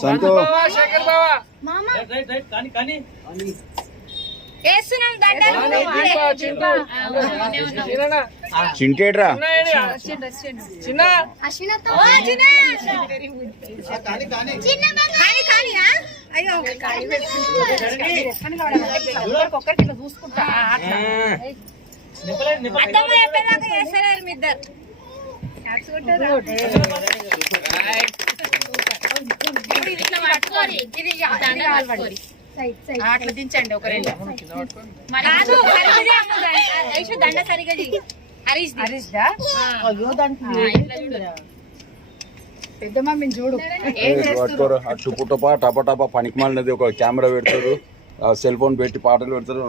సంతో చింటేట్రా చిన్న ఒక్కరికి చూసుకుంటా అట్లా దించండి ఒక రెండు దండ సరిగా హరీష్ పెద్ద మమ్మీని చూడు చుట్టుపా టపా టపా పనికి మాలినది ఒక కెమెరా పెడతారు సెల్ ఫోన్ పెట్టి పాటలు పెడతారు.